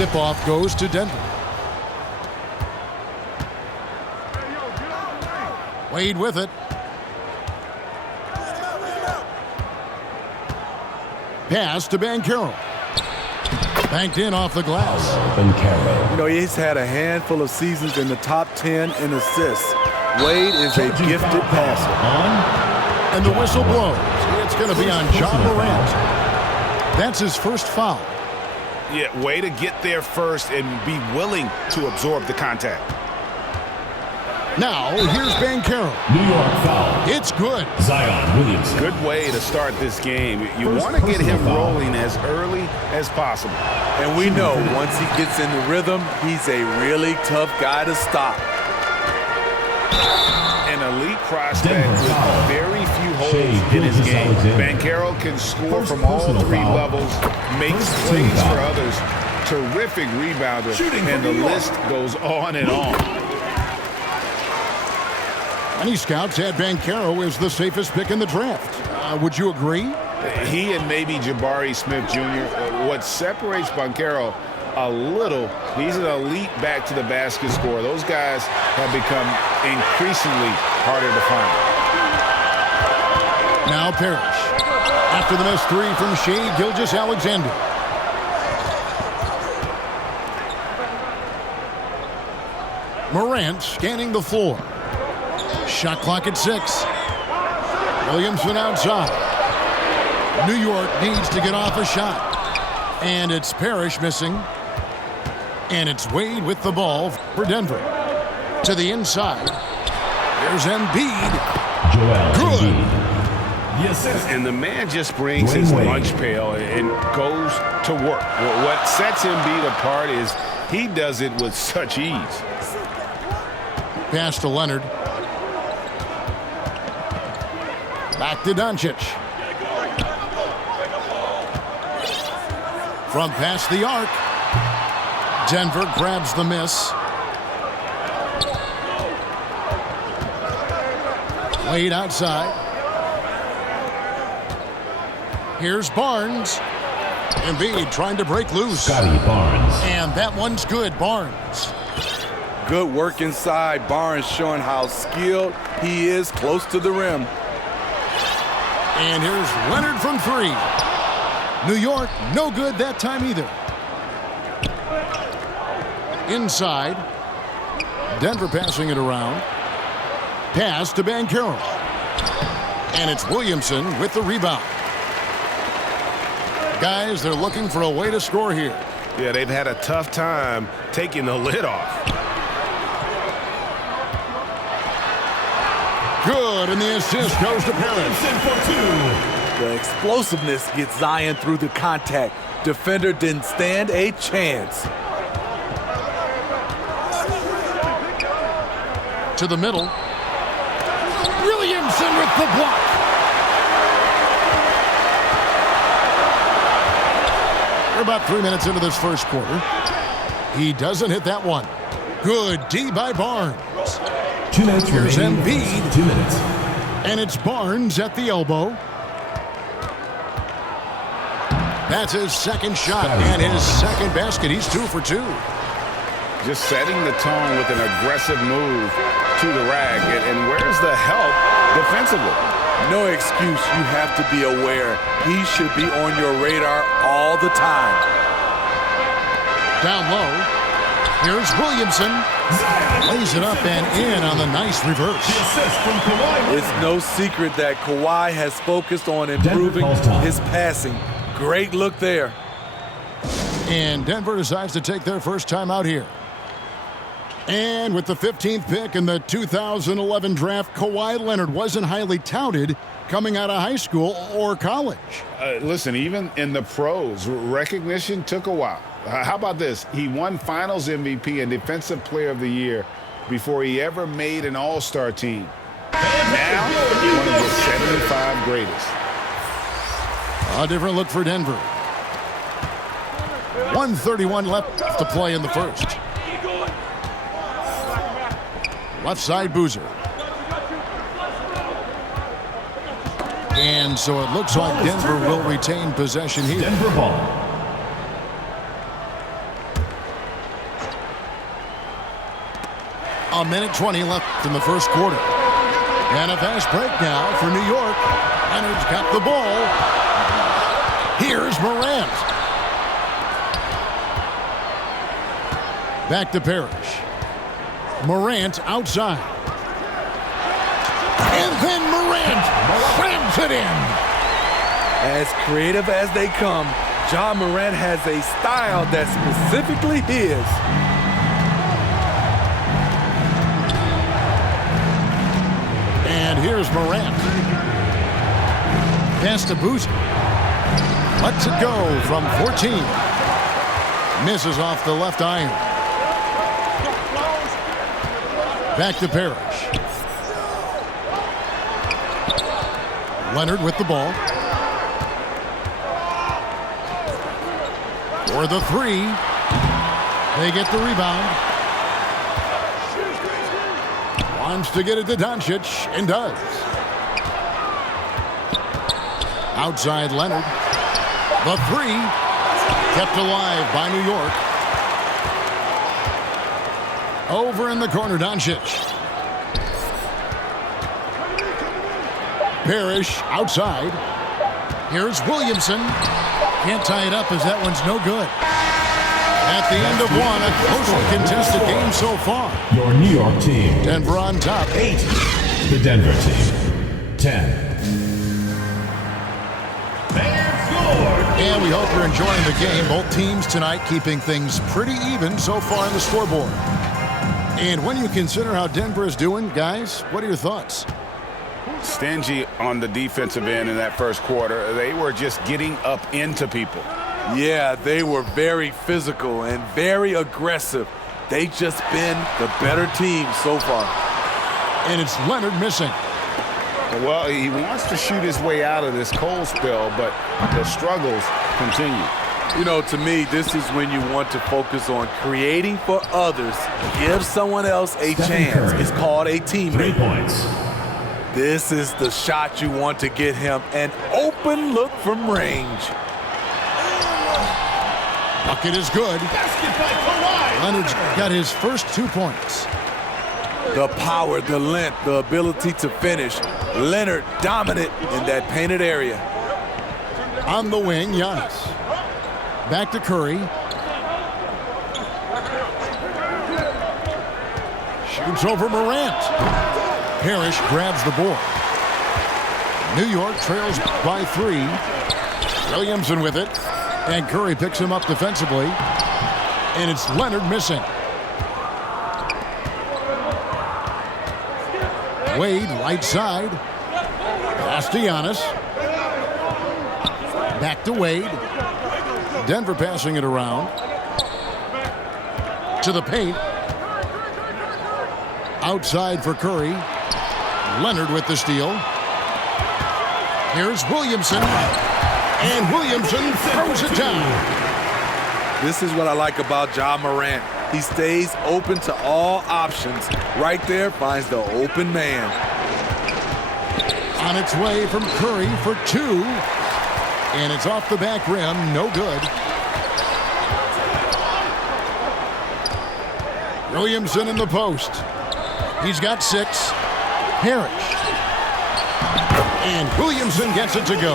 Tip-off goes to Denver. Wade with it. Pass to Banchero. Banked in off the glass. You know, he's had a handful of seasons in the top 10 in assists. Wade is a gifted passer. And the whistle blows. It's going to be on John Morant. That's his first foul. Yeah, way to get there first and be willing to absorb the contact. Now, here's Banchero. New York foul. It's good. Zion Williamson. Good way to start this game. You want to get him rolling as early as possible. And we know once he gets in the rhythm, he's a really tough guy to stop. An elite prospect with very few holes in his game. Banchero can score from all three levels, makes plays for others, terrific rebounder, and the list goes on and on. Many scouts had Banchero as the safest pick in the draft. Would you agree? He and maybe Jabari Smith Jr. What separates Banchero a little, he's an elite back-to-the-basket scorer. Those guys have become increasingly harder to find. Now Parrish. After the missed three from Shai Gilgeous-Alexander. Morant scanning the floor. Shot clock at 6. Williamson outside. New York needs to get off a shot. And it's Parrish missing. And it's Wade with the ball for Denver. To the inside. There's Embiid. Good. Yes, and the man just brings his lunch pail and goes to work. What sets Embiid apart is he does it with such ease. Pass to Leonard. Back to Doncic. From past the arc. Denver grabs the miss. Wade outside. Here's Barnes. Embiid trying to break loose. Scotty Barnes. And that one's good, Barnes. Good work inside. Barnes showing how skilled he is close to the rim. And here's Leonard from 3. New York, no good that time either. Inside. Denver passing it around. Pass to Banchero. And it's Williamson with the rebound. Guys, they're looking for a way to score here. Yeah, they've had a tough time taking the lid off. Good, and the assist goes to Parrish. The explosiveness gets Zion through the contact. Defender didn't stand a chance. To the middle. Williamson with the block. We're about 3 minutes into this first quarter. He doesn't hit that one. Good D by Barnes. 2 minutes Here's remaining. Embiid. 2 minutes. And it's Barnes at the elbow. That's his second shot and his second basket. He's 2 for 2. Just setting the tone with an aggressive move to the rack. And where's the help defensively? No excuse. You have to be aware. He should be on your radar all the time. Down low. Here's Williamson. Lays it up and in on the nice reverse. It's no secret that Kawhi has focused on improving his passing. Great look there. And Denver decides to take their first time out here. And with the 15th pick in the 2011 draft, Kawhi Leonard wasn't highly touted coming out of high school or college. Listen, even in the pros, recognition took a while. How about this? He won Finals MVP and Defensive Player of the Year before he ever made an All-Star team. Now, one of the 75 greatest. A different look for Denver. 1:31 left to play in the first. Left side, Boozer. And so it looks like Denver will retain possession here. Denver ball. A minute 20 left in the first quarter. And a fast break now for New York. Leonard's got the ball. Here's Morant. Back to Parrish. Morant outside. And then Morant slams it in. As creative as they come, Ja Morant has a style that's specifically his. And here's Morant. Pass to Boozer. Lets it go from 14. Misses off the left iron. Back to Parrish. Leonard with the ball. For the three. They get the rebound. Wants to get it to Doncic, and does. Outside Leonard. The three. Kept alive by New York. Over in the corner, Doncic. Parrish outside. Here's Williamson. Can't tie it up as that one's no good. At the end of one, a closely contested game so far. Your New York team. Denver on top. 8. The Denver team. 10. And we hope you're enjoying the game. Both teams tonight keeping things pretty even so far on the scoreboard. And when you consider how Denver is doing, guys, what are your thoughts? Stingy on the defensive end in that first quarter. They were just getting up into people. Yeah, they were very physical and very aggressive. They just been the better team so far. And it's Leonard missing. Well, he wants to shoot his way out of this cold spell, but the struggles continue. You know, to me, this is when you want to focus on creating for others. Give someone else a chance. It's called a teammate. 3 points. This is the shot you want to get him. An open look from range. Bucket is good. Leonard's got his first 2 points. The power, the length, the ability to finish. Leonard dominant in that painted area. On the wing, Giannis. Back to Curry. Shoots over Morant. Parrish grabs the board. New York trails by 3. Williamson with it. And Curry picks him up defensively. And it's Leonard missing. Wade, right side. Pass to Giannis. Back to Wade. Denver passing it around. To the paint. Outside for Curry. Leonard with the steal. Here's Williamson. And Williamson throws it down. This is what I like about Ja Morant. He stays open to all options. Right there finds the open man. On its way from Curry for 2. And it's off the back rim. No good. Williamson in the post. He's got 6. Parrish. And Williamson gets it to go.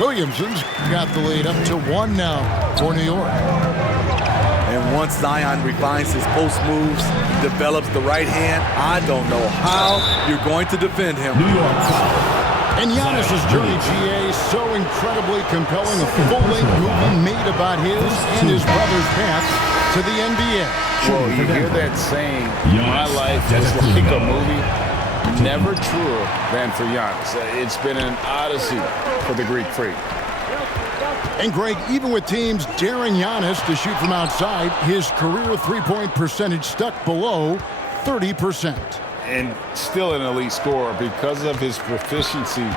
Williamson's got the lead up to 1 now for New York. And once Zion refines his post moves, develops the right hand, I don't know how you're going to defend him. New York foul. And Giannis's journey, GA, so incredibly compelling. A full-length movie made about his and his brother's path to the NBA. Well, you hear that saying, my life is like a movie. Never truer than for Giannis. It's been an odyssey for the Greek freak. And Greg, even with teams daring Giannis to shoot from outside, his career three-point percentage stuck below 30%. And still an elite scorer because of his proficiency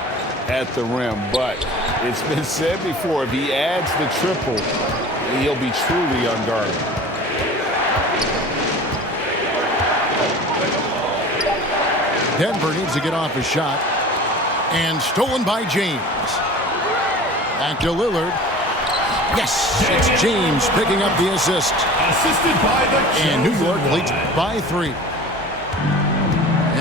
at the rim. But it's been said before, if he adds the triple, he'll be truly unguardable. Denver needs to get off a shot. And stolen by James. Back to Lillard. Yes, it's James picking up the assist. Assisted by the And New York leads by 3.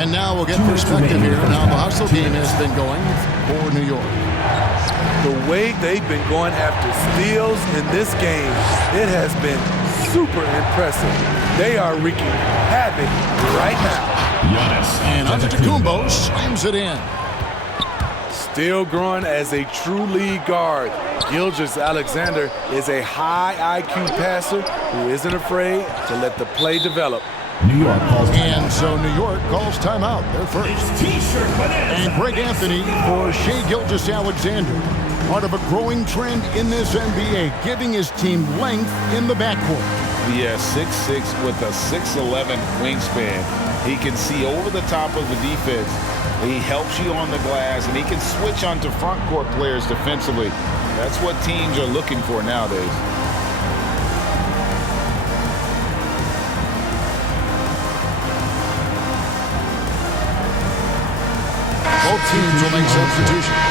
And now we'll get perspective here on how the hustle game has been going for New York. The way they've been going after steals in this game, it has been super impressive. They are wreaking havoc right now. Giannis And Antetokounmpo slams it in. Still growing as a true lead guard, Gilgeous-Alexander is a high IQ passer who isn't afraid to let the play develop. New York calls timeout. And so New York calls timeout. They're first. It's T-shirt bananas. And Greg Anthony for Shai Gilgeous-Alexander. Part of a growing trend in this NBA, giving his team length in the backcourt. Yeah, 6'6" with a 6'11" wingspan. He can see over the top of the defense. He helps you on the glass, and he can switch onto front court players defensively. That's what teams are looking for nowadays. Both teams will make substitutions.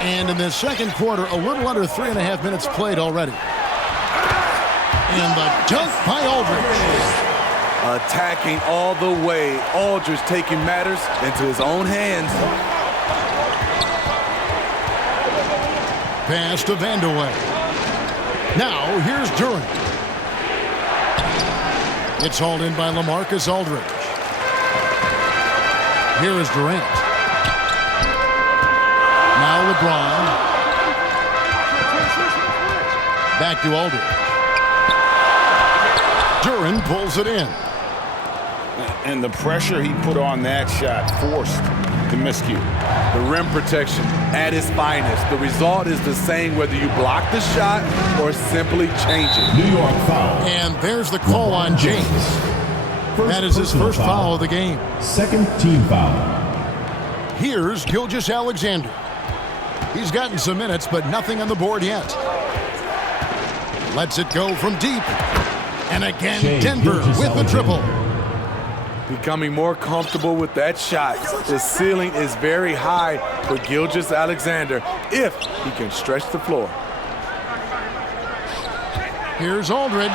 And in the second quarter, a little under 3.5 minutes played already. And the dunk by Aldridge. Attacking all the way, Aldridge taking matters into his own hands. Pass to Vandeweghe. Now, here's Durant. It's hauled in by LaMarcus Aldridge. Here is Durant. Now LeBron. Back to Aldridge. Durant pulls it in. And the pressure he put on that shot forced the miscue. The rim protection at its finest. The result is the same whether you block the shot or simply change it. New York foul. And there's the call on James. That is his first foul of the game. Second team foul. Here's Gilgeous-Alexander. He's gotten some minutes, but nothing on the board yet. Lets it go from deep. And again, Shai Denver with the triple. Becoming more comfortable with that shot. The ceiling is very high for Gilgeous-Alexander if he can stretch the floor. Here's Aldridge.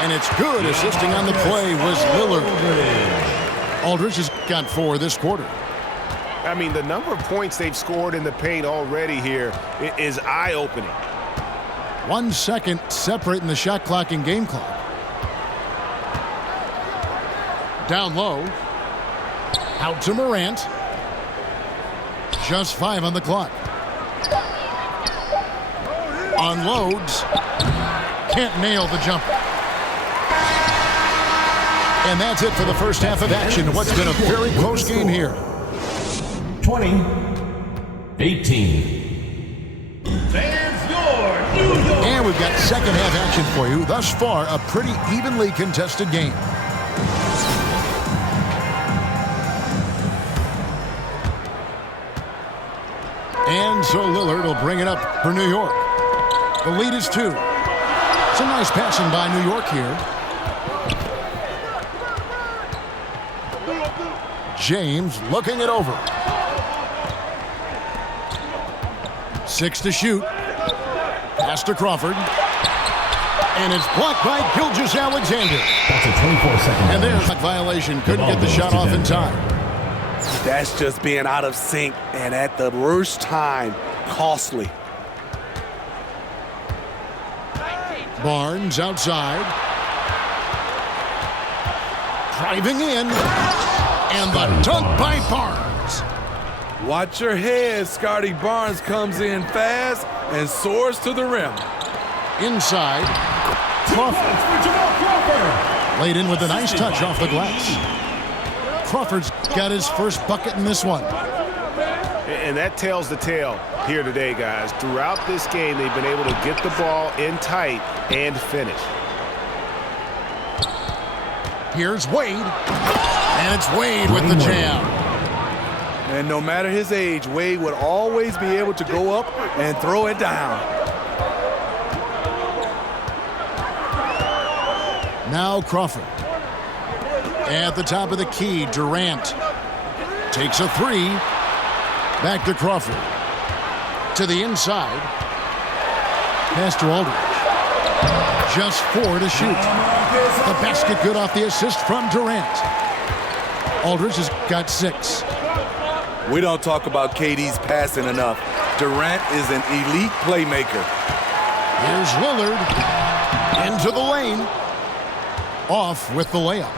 And it's good. Assisting on the play was Lillard. Aldridge has got 4 this quarter. I mean, the number of points they've scored in the paint already here is eye-opening. 1 second separating the shot clock and game clock. Down low. Out to Morant. Just 5 on the clock. Unloads. Can't nail the jumper. And that's it for the first half of action. What's been a very close game here. 20-18. There's your New York. And we've got second half action for you. Thus far, a pretty evenly contested game. And so Lillard will bring it up for New York. The lead is 2. Some nice passing by New York here. James looking it over. 6 to shoot. Pass to Crawford. And it's blocked by Gilgeous-Alexander. That's a 24-second And there's a violation. Couldn't get the shot off in time. That's just being out of sync and at the worst time, costly. Barnes outside. Driving in. And the dunk by Barnes. Watch your head. Scotty Barnes comes in fast and soars to the rim. Inside. Crawford. Laid in with a nice touch off the glass. Crawford's got his first bucket in this one. And that tells the tale here today, guys. Throughout this game, they've been able to get the ball in tight and finish. Here's Wade. And it's Wade with the jam. And no matter his age, Wade would always be able to go up and throw it down. Now Crawford. At the top of the key, Durant takes a 3. Back to Crawford. To the inside. Pass to Aldridge. Just 4 to shoot. The basket good off the assist from Durant. Aldridge has got 6. We don't talk about KD's passing enough. Durant is an elite playmaker. Here's Lillard into the lane. Off with the layup.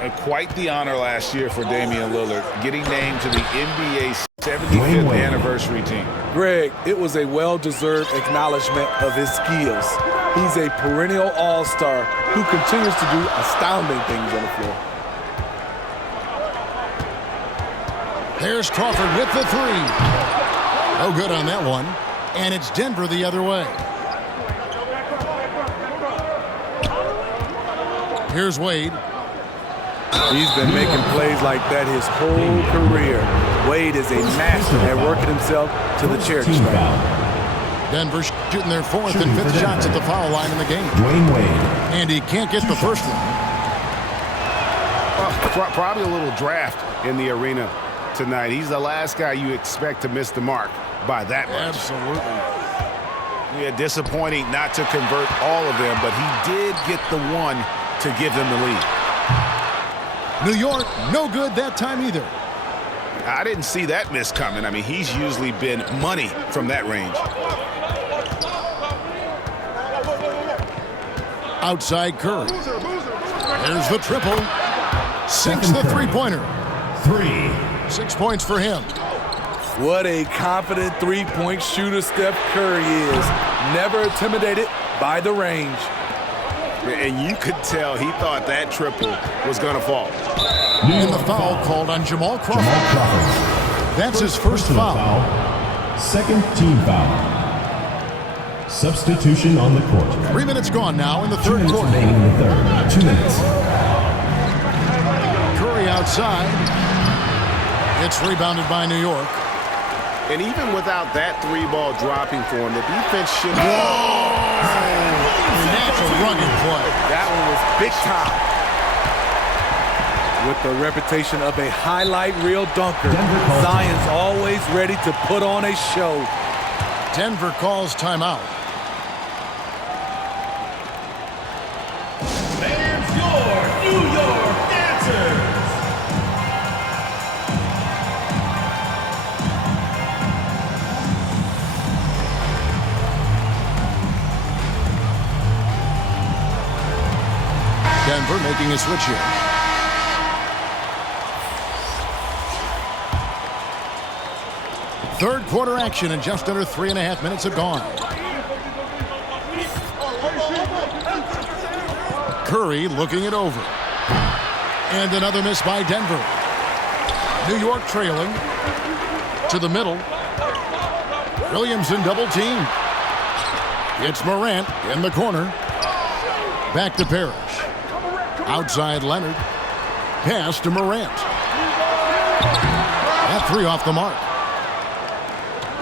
And quite the honor last year for Damian Lillard, getting named to the NBA 75th anniversary team. Greg, it was a well-deserved acknowledgement of his skills. He's a perennial all-star who continues to do astounding things on the floor. There's Crawford with the 3. No good on that one. And it's Denver the other way. Here's Wade. He's been making plays like that his whole career. Wade is a master at working himself to the charity stripe. Denver shooting their 4th and 5th shots at the foul line in the game. Dwayne Wade. And he can't get the first one. Probably a little draft in the arena tonight. He's the last guy you expect to miss the mark by that much. Absolutely. Yeah, disappointing not to convert all of them, but he did get the one to give them the lead. New York, no good that time either. I didn't see that miss coming. I mean, he's usually been money from that range. Outside Curry. There's the triple. Sinks the three-pointer. 3. 6 points for him. What a confident three-point shooter Steph Curry is. Never intimidated by the range. And you could tell he thought that triple was going to fall. And the foul called on Jamal Crawford. That's his first foul. Second team foul. Substitution on the court. 3 minutes gone now in the 2 third minutes quarter. remaining in the third. 2 minutes. Curry outside. It's rebounded by New York. And even without that 3-ball dropping for him, the defense should... And that's a rugged play. That one was big time. With the reputation of a highlight reel dunker, Zion's always ready to put on a show. Denver calls timeout. Fans, your New York Dancers. Denver making a switch here. Third quarter action and just under 3.5 minutes have gone. Curry looking it over. And another miss by Denver. New York trailing to the middle. Williams in double team. It's Morant in the corner. Back to Parrish. Outside Leonard. Pass to Morant. That 3 off the mark.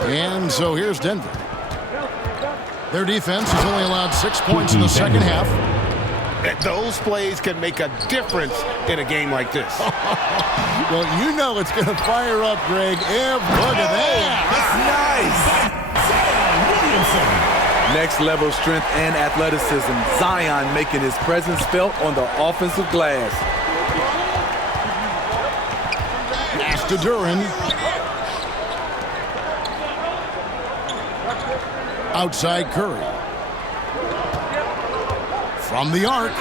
And so here's Denver. Their defense has only allowed 6 points in the second half. Those plays can make a difference in a game like this. Well, you know it's going to fire up, Greg. Look at that. Nice. Next level strength and athleticism. Zion making his presence felt on the offensive glass. Pass to Duran. Outside Curry. From the arc.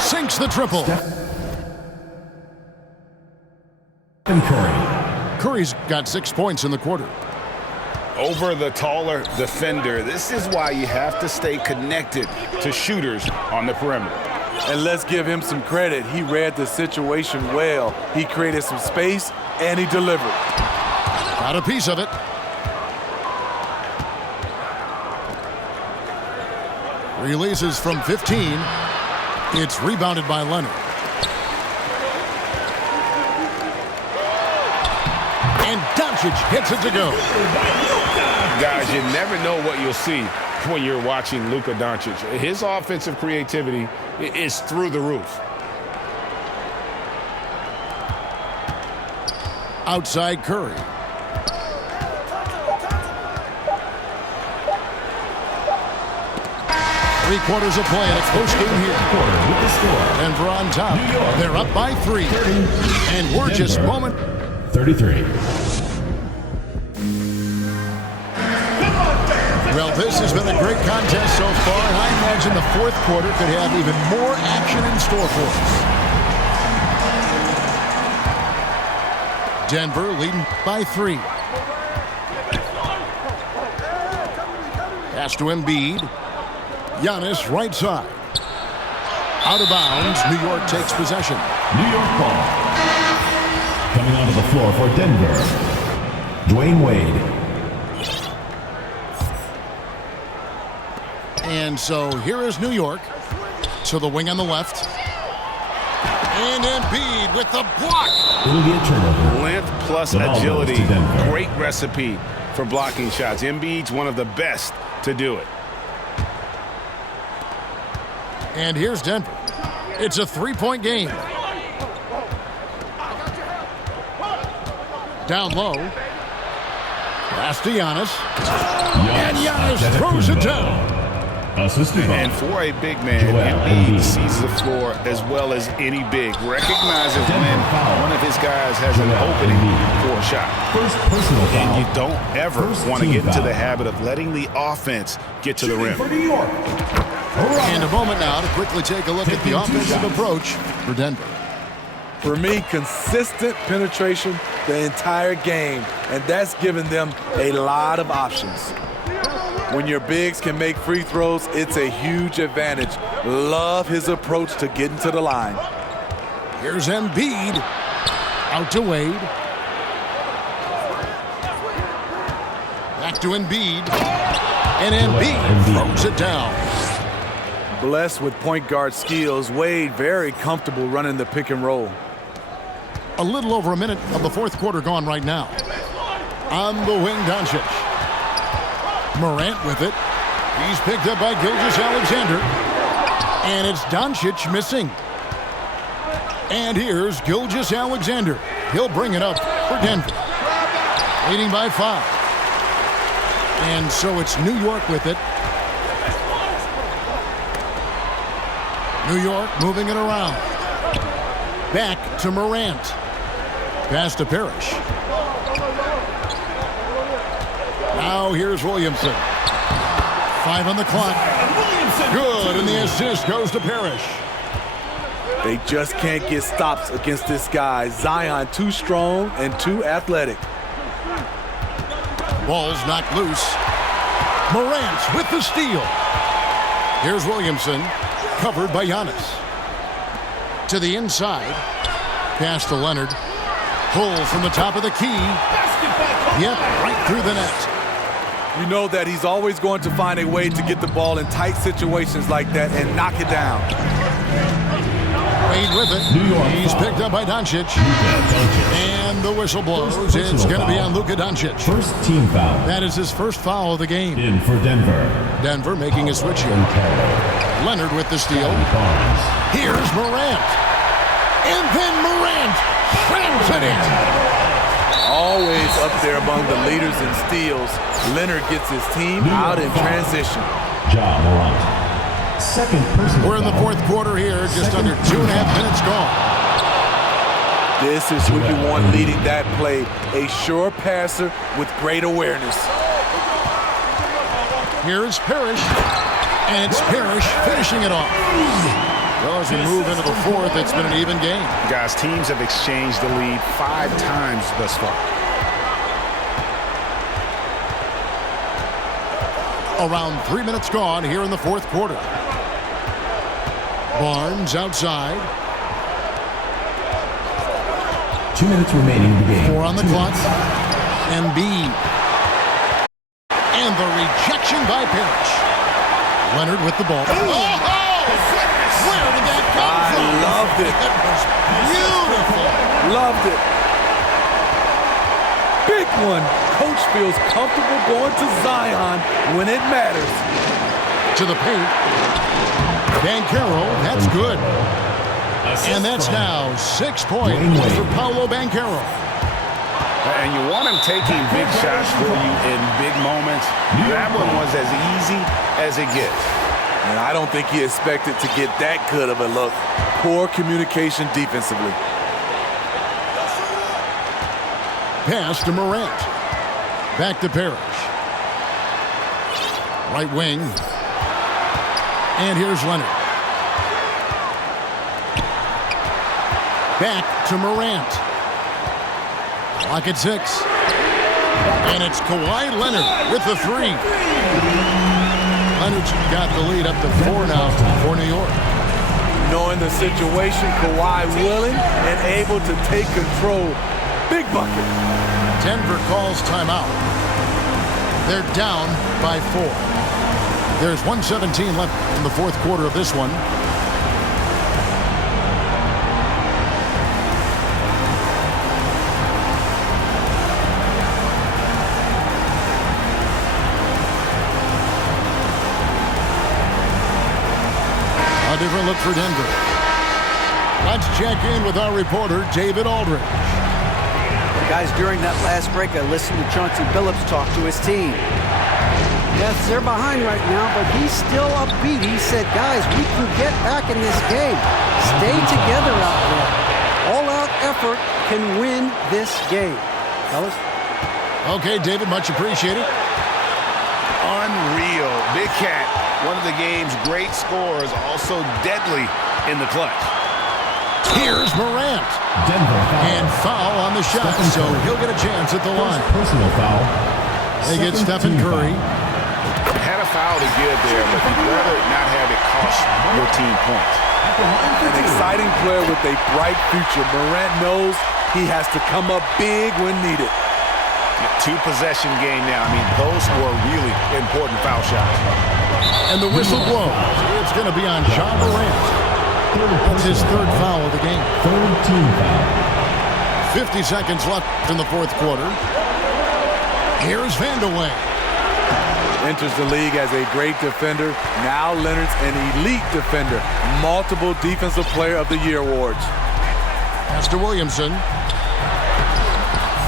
Sinks the triple. Curry's got 6 points in the quarter. Over the taller defender. This is why you have to stay connected to shooters on the perimeter. And let's give him some credit. He read the situation well. He created some space, and he delivered. Got a piece of it. Releases from 15. It's rebounded by Leonard. And Doncic hits it to go. Guys, you never know what you'll see when you're watching Luka Doncic. His offensive creativity is through the roof. Outside Curry. 3 quarters of play in a close game here. Quarter with the score. Denver on top. New York. They're up by 3. 30. And we're just Denver. moment. 33. Well, this has been a great contest so far, and I imagine the 4th quarter could have even more action in store for us. Denver leading by 3. Pass to Embiid. Giannis right side. Out of bounds. New York takes possession. New York ball. Coming onto the floor for Denver. Dwayne Wade. And so here is New York. To the wing on the left. And Embiid with the block. It'll be a turnover. Length plus The ball goes agility. to Denver. Great recipe for blocking shots. Embiid's one of the best to do it. And here's Denver. It's a 3-point game. Down low. Pass to Giannis. And Giannis throws it down. Assisted by And for a big man, Joel Embiid Embiid. sees the floor as well as any big. Recognizes Denver when foul. one of his guys has an Joel opening Embiid. for a shot. first personal foul. And you don't ever First want to team get into foul. the habit of letting the offense get to the rim. For New York. And a moment now to quickly take a look at the Taking 2 offensive shots. approach for Denver. For me, consistent penetration the entire game, and that's given them a lot of options. When your bigs can make free throws, it's a huge advantage. Love his approach to getting to the line. Here's Embiid. Out to Wade. Back to Embiid. And Embiid throws it down. Blessed with point guard skills, Wade very comfortable running the pick and roll. A little over a minute of the 4th quarter gone right now. On the wing, Doncic. Morant with it. He's picked up by Gilgeous-Alexander. And it's Doncic missing. And here's Gilgeous-Alexander. He'll bring it up for Denver. Leading by 5. And so it's New York with it. New York moving it around. Back to Morant. Pass to Parrish. Now here's Williamson. 5 on the clock. Good, and the assist goes to Parrish. They just can't get stops against this guy. Zion too strong and too athletic. Ball's knocked loose. Morant with the steal. Here's Williamson, covered by Giannis. To the inside. Pass to Leonard. Pull from the top of the key. Yep, right through the net. You know that he's always going to find a way to get the ball in tight situations like that and knock it down. Wade with it. New York He's foul. picked up by Doncic. And the whistle blows. First It's personal going to be foul. on Luka Doncic. First team foul. That is his first foul of the game. In for Denver. Denver making a switch here. Leonard with the steal. Barnes. Here's Morant. And then Morant slams it in. Always up there among the leaders in steals. Leonard gets his team New out York in foul. transition. Ja Morant. Second personal We're in the foul. 4th quarter here, just Second under 2.5 minutes gone. This is who you want leading that play. A sure passer with great awareness. Here's Parrish. And it's Parrish finishing it off. Well, as we move into the 4th, it's been an even game. Guys, teams have exchanged the lead 5 times thus far. Around 3 minutes gone here in the 4th quarter. Barnes outside. 2 minutes remaining in the game. 4 on the 2 clock. minutes. Embiid. And the rejection by Parrish. Leonard with the ball. Oh! Where did that come I from? loved it. That was beautiful. Loved it. Big one. Coach feels comfortable going to Zion when it matters. To the paint. Banchero, that's good. And that's now 6 points for Paolo Banchero. And you want him taking big shots for you in big moments. That one was as easy as it gets. And I don't think he expected to get that good of a look. Poor communication defensively. Pass to Morant. Back to Parrish. Right wing. And here's Leonard. Back to Morant. Clock at 6. And it's Kawhi Leonard with the 3. Leonard's got the lead up to 4 now for New York. Knowing the situation, Kawhi willing and able to take control. Big bucket. Denver calls timeout. They're down by 4. There's 1:17 left in the fourth quarter of this one. A different look for Denver. Let's check in with our reporter, David Aldridge. Guys, during that last break, I listened to Chauncey Billups talk to his team. Yes, they're behind right now, but he's still upbeat. He said, guys, we can get back in this game. Stay together out there. All-out effort can win this game. Fellas? Okay, David, much appreciated. Unreal. Big Cat, one of the game's great scorers, also deadly in the clutch. Here's Morant. Denver foul. And foul on the shot, so he'll get a chance at the line. Personal foul. They get Stephen Curry. Had a foul to give there, but you'd rather not have it cost your team points. An exciting player with a bright future. Morant knows he has to come up big when needed. Two-possession game now. I mean, those were really important foul shots. And the whistle blows. It's going to be on John Morant. That's his third foul of the game. Third team foul. 50 seconds left in the fourth quarter. Here's Vandeweghe. Enters the league as a great defender. Now Leonard's an elite defender. Multiple Defensive Player of the Year awards. Pass to Williamson.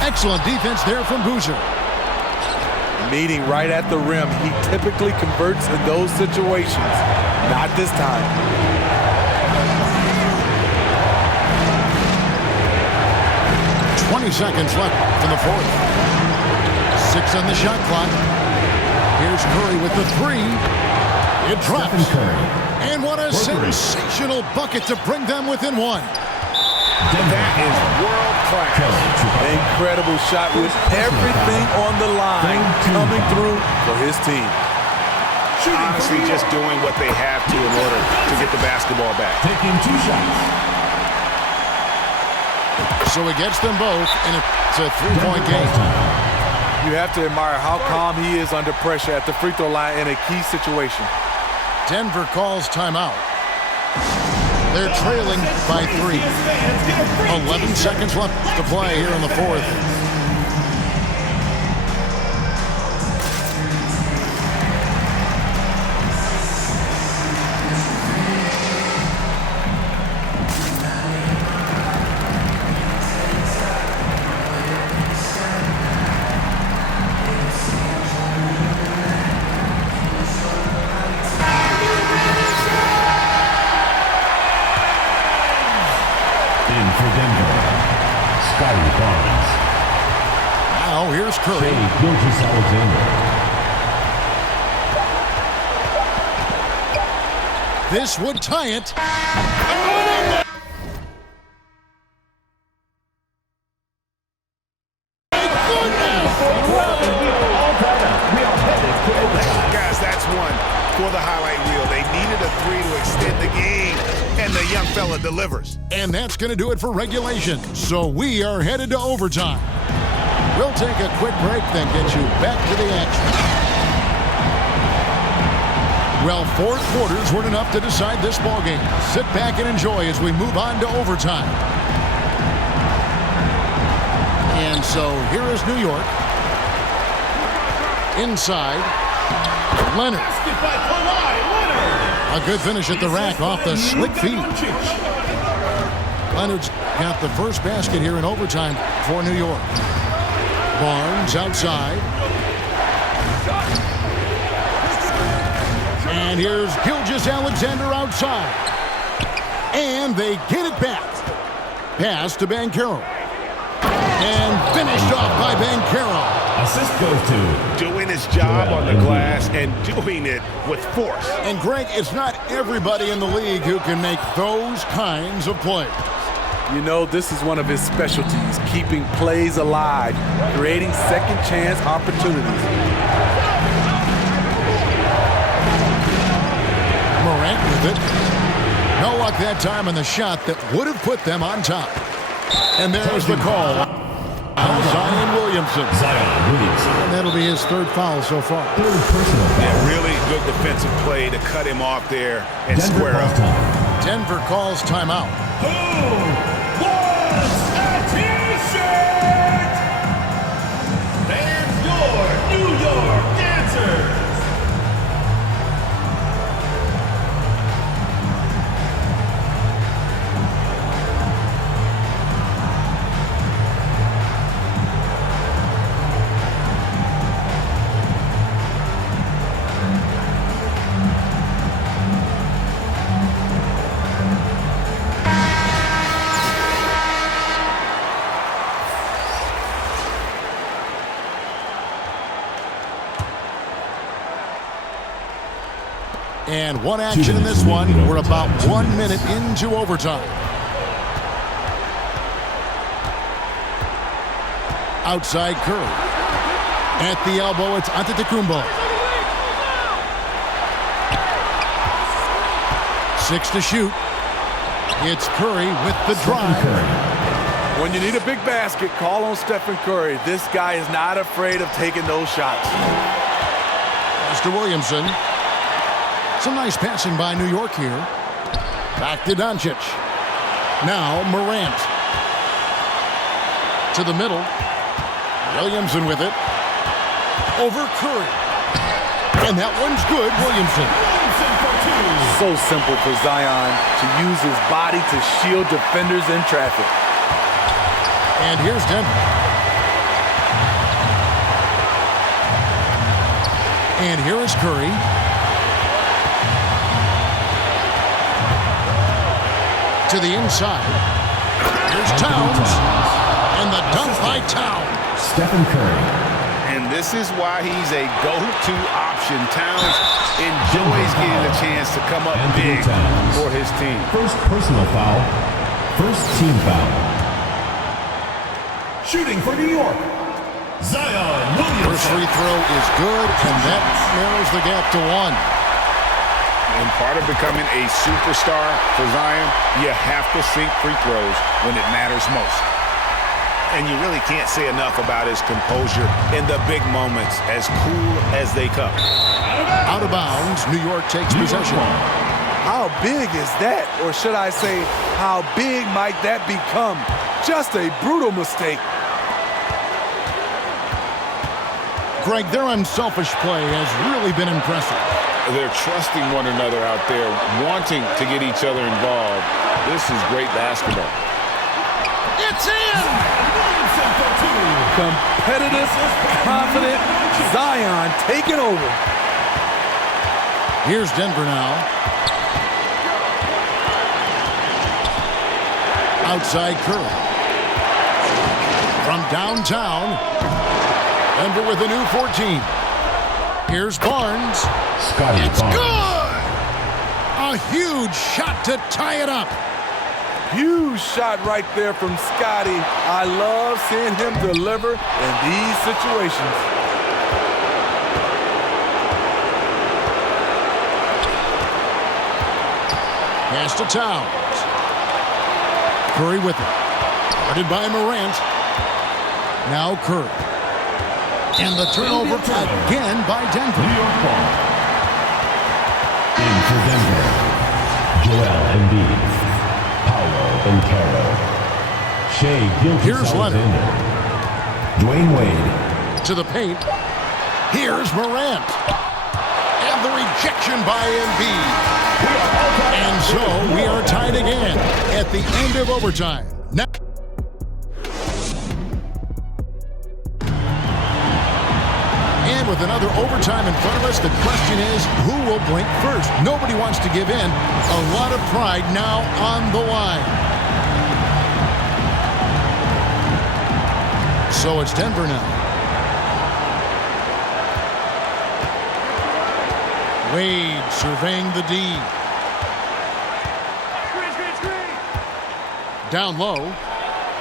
Excellent defense there from Boozer. Meeting right at the rim. He typically converts in those situations. Not this time. 20 seconds left in the fourth. 6 on the shot clock. Here's Curry with the 3. It drops. And what a sensational bucket to bring them within 1. That is world-class. Incredible shot with everything on the line coming through for his team. Honestly, just doing what they have to in order to get the basketball back. Taking 2 shots. So he gets them both, and it's a 3-point game. You have to admire how calm he is under pressure at the free throw line in a key situation. Denver calls timeout. They're trailing by 3. 11 seconds left to play here in the fourth. Now here's Curry. This would tie it. Guys, that's one for the highlight reel. They needed a 3 to extend the game, and the young fella delivers. And that's going to do it for regulation. So we are headed to overtime. We'll take a quick break, then get you back to the action. Well, 4 quarters weren't enough to decide this ballgame. Sit back and enjoy as we move on to overtime. And so here is New York. Inside, Leonard. A good finish at the rack off the slick feet. Leonard's got the first basket here in overtime for New York. Barnes outside. And here's Gilgeous-Alexander outside. And they get it back. Pass to Banchero. And finished off by Banchero. Assist goes to Doing his job on the glass and doing it with force. And Greg, it's not everybody in the league who can make those kinds of plays. You know, this is one of his specialties, keeping plays alive, creating second chance opportunities. Morant with it. No luck that time on the shot that would have put them on top. And there's the call. Zion Williamson. And that'll be his third foul so far. Third personal foul. Yeah, really good defensive play to cut him off there and Denver square calls up. time. Denver calls timeout. Who wants a t-shirt? And your New York dancers. And one action in this one. We're about 1 minute into overtime. Outside Curry. At the elbow, it's Antetokounmpo. 6 to shoot. It's Curry with the drive. When you need a big basket, call on Stephen Curry. This guy is not afraid of taking those shots. Mr. Williamson. Some nice passing by New York here. Back to Doncic. Now Morant. To the middle. Williamson with it. Over Curry. And that one's good, Williamson. So simple for Zion to use his body to shield defenders in traffic. And here's Denver. And here is Curry. To the inside. Here's Towns. And the dunk by Towns. Stephen Curry. And this is why he's a go-to option. Towns enjoys getting a chance to come up big for his team. First personal foul. First team foul. Shooting for New York, Zion Williamson. First free throw is good, and that narrows the gap to 1. And part of becoming a superstar for Zion, you have to sink free throws when it matters most. And you really can't say enough about his composure in the big moments, as cool as they come. Out of bounds, New York takes possession. How big is that? Or should I say, how big might that become? Just a brutal mistake. Greg, their unselfish play has really been impressive. They're trusting one another out there, wanting to get each other involved. This is great basketball. It's in! Competitive, confident, Zion taking over. Here's Denver now. Outside Curry. From downtown, Denver with a new 14. Here's Barnes. Scotty It's Barnes. good! A huge shot to tie it up. Huge shot right there from Scotty. I love seeing him deliver in these situations. Pass to Towns. Curry with it. Guarded by Morant. Now Curry. And the turnover again by Denver. New York ball. In for Denver. Joel Embiid. Paolo Banchero. Shea Here's Leonard. Gilgeous-Alexander. Dwayne Wade. To the paint. Here's Morant. And the rejection by Embiid. And so we are tied again at the end of overtime. Now and with another overtime in front of us. The question is, who will blink first? Nobody wants to give in. A lot of pride now on the line. So it's Denver now. Wade surveying the D. Down low.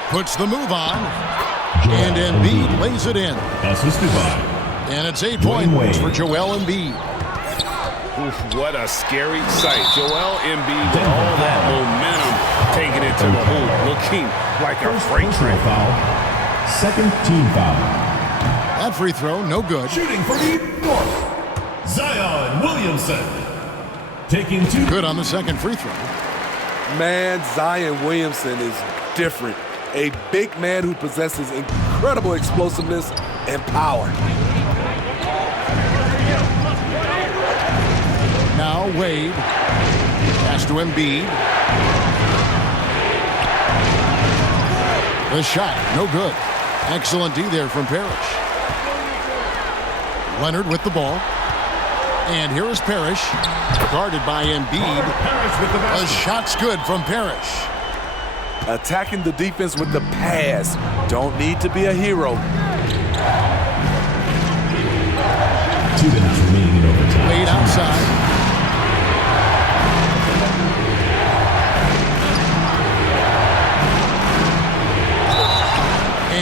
Puts the move on. And Embiid lays it in. Assisted by. And it's 8 points for Joel Embiid. Oof, what a scary sight. Joel Embiid with all that momentum taking it to the hoop, looking like a freight train. Foul. Second team foul. That free throw, no good. Shooting for New York. Zion Williamson. Taking 2. Good on the second free throw. Man, Zion Williamson is different. A big man who possesses incredible explosiveness and power. Now Wade. Pass to Embiid. The shot, no good. Excellent D there from Parrish. Leonard with the ball. And here is Parrish. Guarded by Embiid. A shot's good from Parrish. Attacking the defense with the pass. Don't need to be a hero. 2 minutes remaining in overtime. Wade outside.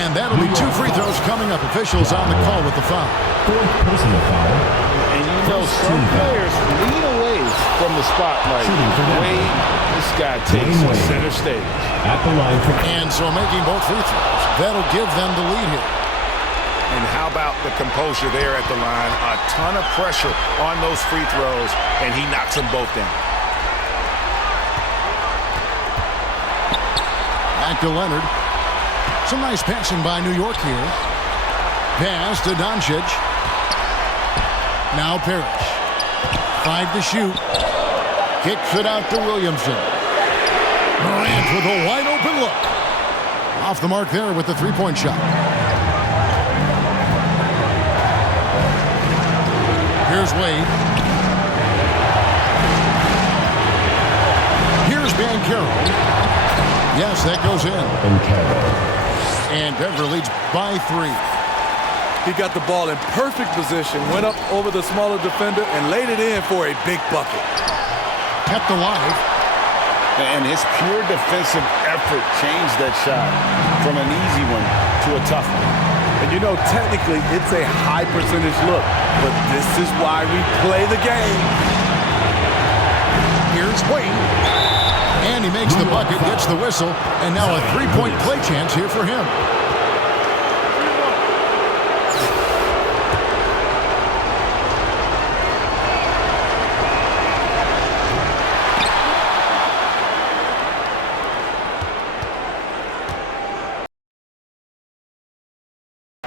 And that'll be 2 free throws coming up. Officials on the call with the foul. 4th personal foul. And you know, some players lead away from the spotlight. Wade, this guy takes center stage. At the line for. And so making both free throws. That'll give them the lead here. And how about the composure there at the line? A ton of pressure on those free throws, and he knocks them both down. Back to Leonard. Some nice passing by New York here. Pass to Doncic. Now Parrish. 5 to shoot. Kicks it out to Williamson. Morant with a wide open look. Off the mark there with the three-point shot. Here's Wade. Here's Banchero. Yes, that goes in. And Denver leads by 3. He got the ball in perfect position, went up over the smaller defender, and laid it in for a big bucket. Kept alive. And his pure defensive effort changed that shot from an easy one to a tough one. And you know, technically, it's a high percentage look, but this is why we play the game. Here's Wade. And he makes the bucket, gets the whistle, and now a three-point play chance here for him.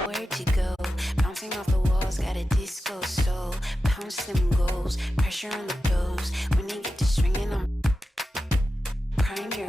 Where'd you go? Bouncing off the walls, got a disco soul. Pounce them goals, pressure on the toes. When you get to swinging, I'm prime your